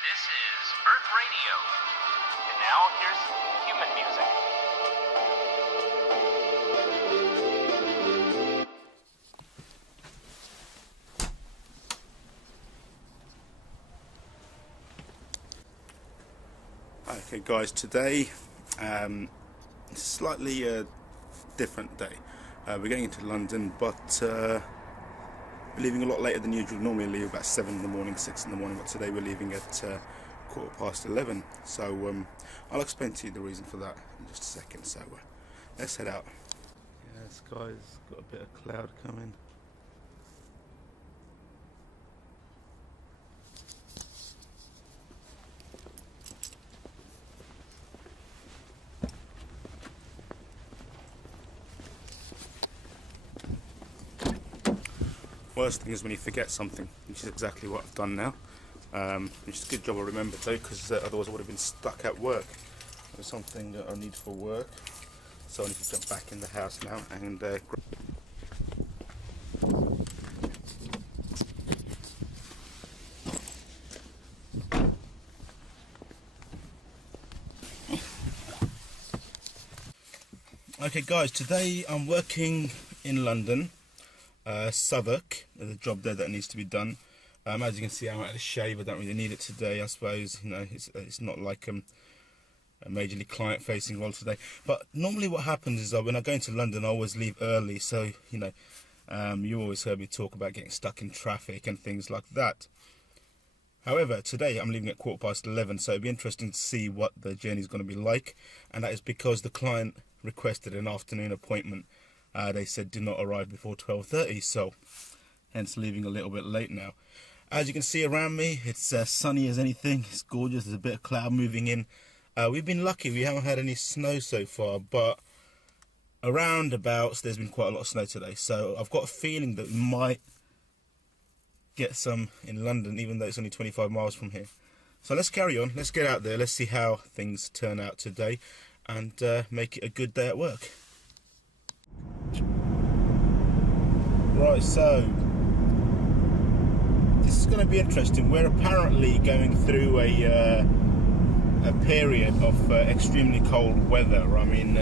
This is Earth Radio. And now here's human music. Okay guys, today slightly different day. We're going into London, but we're leaving a lot later than usual. Normally we leave about 7 in the morning, 6 in the morning, but today we're leaving at 11:15. So I'll explain to you the reason for that in just a second. So let's head out. Yeah, the sky's got a bit of cloud coming. Worst thing is when you forget something, which is exactly what I've done now. Which is a good job I remembered though, because otherwise I would have been stuck at work. There's something that I need for work, so I need to jump back in the house now and Okay guys, today I'm working in London. Southwark, there's a job there that needs to be done. As you can see, I'm out of the shave. I don't really need it today, I suppose. You know, it's not like a majorly client-facing role today. But normally, what happens is when I go into London, I always leave early. So you know, you always heard me talk about getting stuck in traffic and things like that. However, today I'm leaving at 11:15, so it'll be interesting to see what the journey is going to be like. And that is because the client requested an afternoon appointment. They said do not arrive before 12:30, so hence leaving a little bit late now. As you can see around me, it's sunny as anything. It's gorgeous. There's a bit of cloud moving in. We've been lucky. We haven't had any snow so far, but around about there's been quite a lot of snow today. So I've got a feeling that we might get some in London, even though it's only 25 miles from here. So let's carry on. Let's get out there. Let's see how things turn out today and make it a good day at work. Right, so this is going to be interesting. We're apparently going through a period of extremely cold weather. I mean,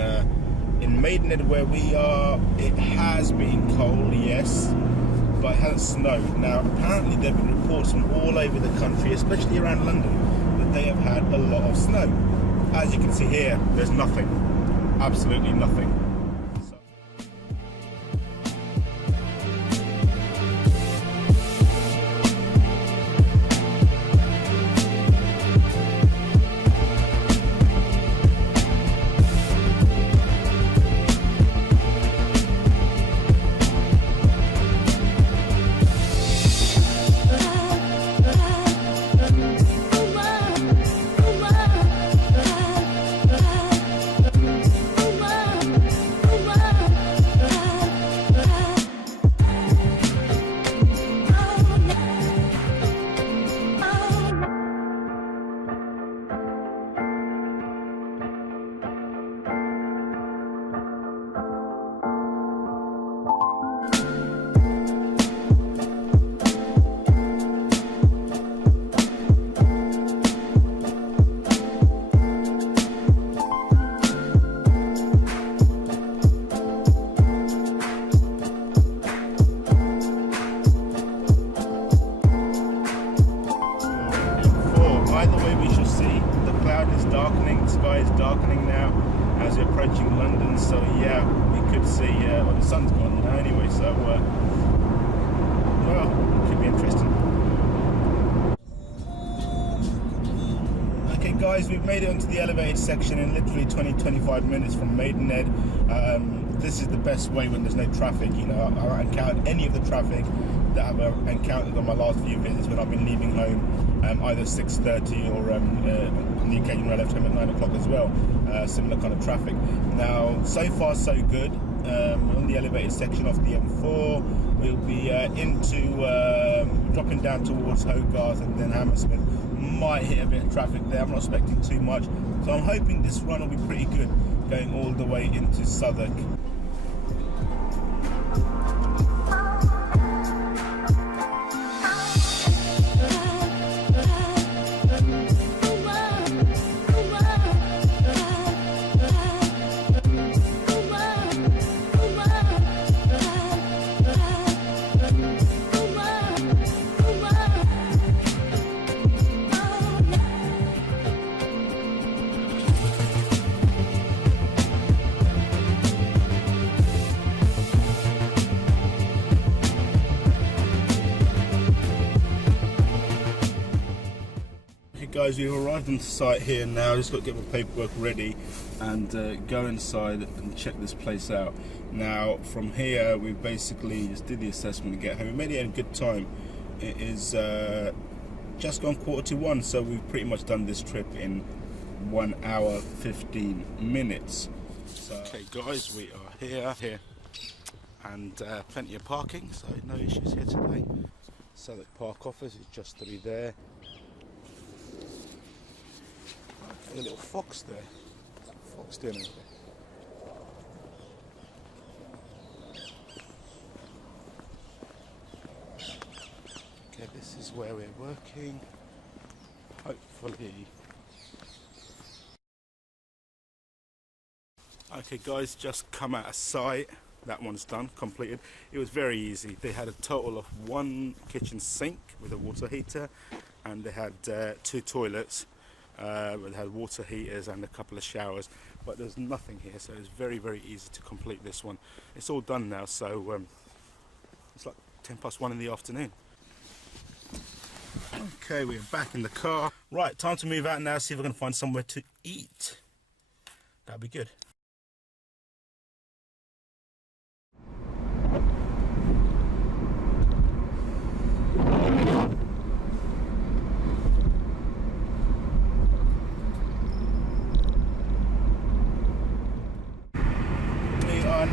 in Maidenhead where we are, it has been cold, yes, but it hasn't snowed. Now, apparently there have been reports from all over the country, especially around London, that they have had a lot of snow. As you can see here, there's nothing, absolutely nothing. Darkening now as we're approaching London, so yeah, we could see well, the sun's gone now anyway, so well, it could be interesting. Okay guys, we've made it onto the elevated section in literally 20-25 minutes from Maidenhead. This is the best way when there's no traffic. You know, I haven't encountered any of the traffic that I've encountered on my last few visits when I've been leaving home, either 6:30 or on the occasion when I left home at 9 o'clock as well. Similar kind of traffic. Now, so far so good. On the elevated section off the M4, we'll be dropping down towards Hogarth and then Hammersmith. Might hit a bit of traffic there. I'm not expecting too much, so I'm hoping this run will be pretty good, going all the way into Southwark. guys, we've arrived on the site here now. Just got to get my paperwork ready and go inside and check this place out. Now from here we basically just did the assessment and get home. We made it in good time. It is just gone 1:45, so we've pretty much done this trip in 1 hour 15 minutes. So, okay guys, we are here and plenty of parking, so no issues here today. Southwark Park office is just to be there. A little fox there. Fox doing over there. Okay, this is where we're working. Hopefully. Okay guys, just come out of site. That one's done, completed. It was very easy. They had a total of 1 kitchen sink with a water heater, and they had 2 toilets. They had water heaters and a couple of showers, but there's nothing here, so it's very, very easy to complete this one. It's all done now, so it's like 1:10 in the afternoon. Okay, we're back in the car. Right, time to move out now, see if we're going to find somewhere to eat. That'd be good.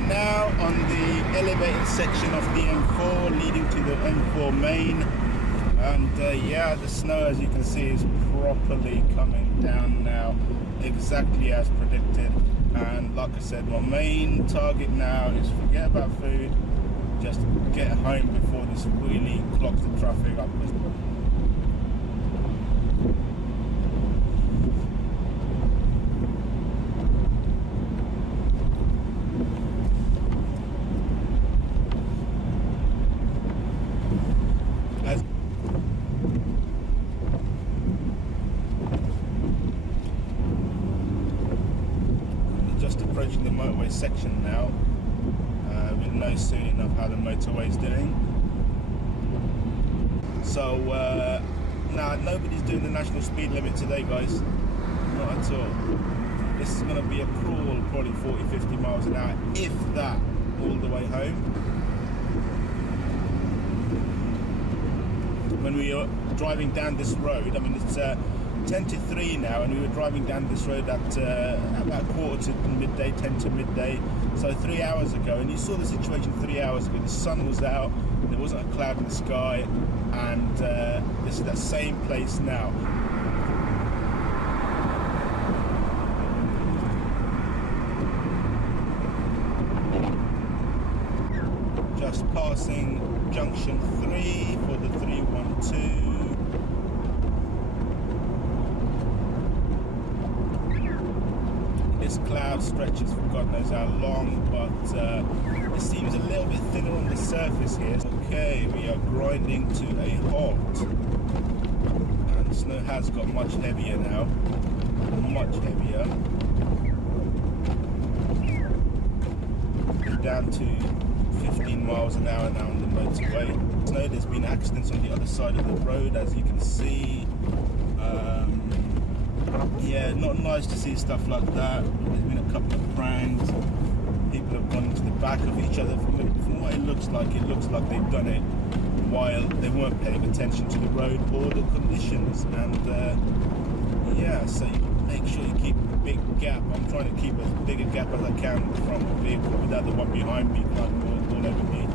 Now on the elevated section of the M4 leading to the M4 main, and yeah, the snow, as you can see, is properly coming down now, exactly as predicted. And like I said, my main target now is forget about food, just get home before this really clogs the traffic up. Just approaching the motorway section now. We'll know soon enough how the motorway's doing. So nah, nobody's doing the national speed limit today, guys. Not at all. This is going to be a crawl, probably 40-50 miles an hour, if that, all the way home. When we are driving down this road, I mean, it's 10 to 3 now, and we were driving down this road at about 1/4 to midday, 10 to midday, so 3 hours ago. And you saw the situation 3 hours ago. The sun was out, there wasn't a cloud in the sky, and this is that same place now. Just passing junction 3 for the 312. This cloud stretches for God knows how long, but it seems a little bit thinner on the surface here. Okay, we are grinding to a halt, and the snow has got much heavier now, much heavier. We're down to 15 miles an hour now on the motorway. Snow, there's been accidents on the other side of the road, as you can see. Yeah, not nice to see stuff like that. There's been a couple of pranks. People have gone into the back of each other. From what it looks like they've done it while they weren't paying attention to the road or the conditions. And yeah, so you make sure you keep a big gap. I'm trying to keep as big a gap as I can from the vehicle without the one behind me climbing all over me.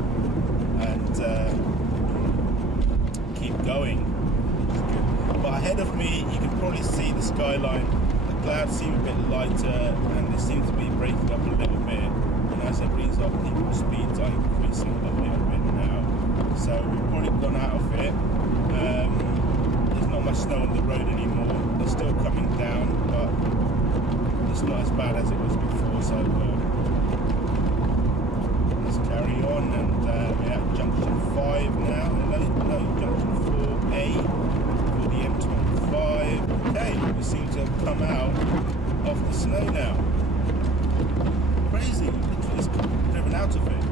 And keep going. But ahead of me, you can probably see the skyline. The clouds seem a bit lighter, and they seem to be breaking up a little bit. And as a result, people's speeds are increasing a little bit now. So we've probably gone out of it. There's not much snow on the road anymore. It's still coming down, but it's not as bad as it was before. So let's carry on, and we're at junction 5 now. No, junction 4A. The M25. Okay, we seem to have come out of the snow now. Crazy, we've literally driven out of it.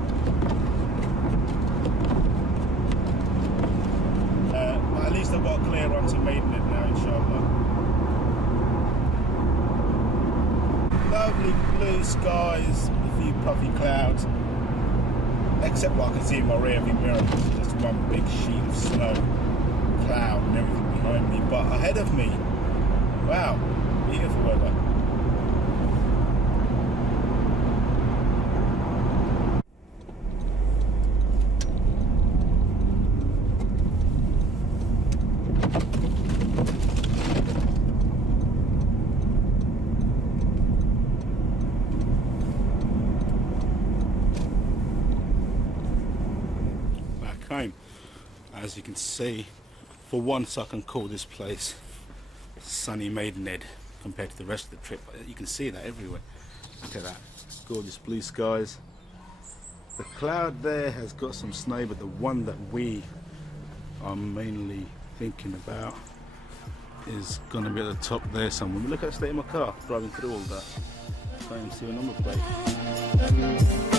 But at least I've got a clear run to Maidenhead now, inshallah. lovely blue skies, a few puffy clouds, except what I can see in my rear view mirror, which is just one big sheet of snow, cloud and everything behind me. But ahead of me, wow, beautiful weather. Home. As you can see, for once I can call this place sunny Maidenhead compared to the rest of the trip. You can see that everywhere. Look at that, gorgeous blue skies. The cloud there has got some snow, but the one that we are mainly thinking about is going to be at the top there somewhere. Look at the state of my car driving through all that. I can't even see a number plate.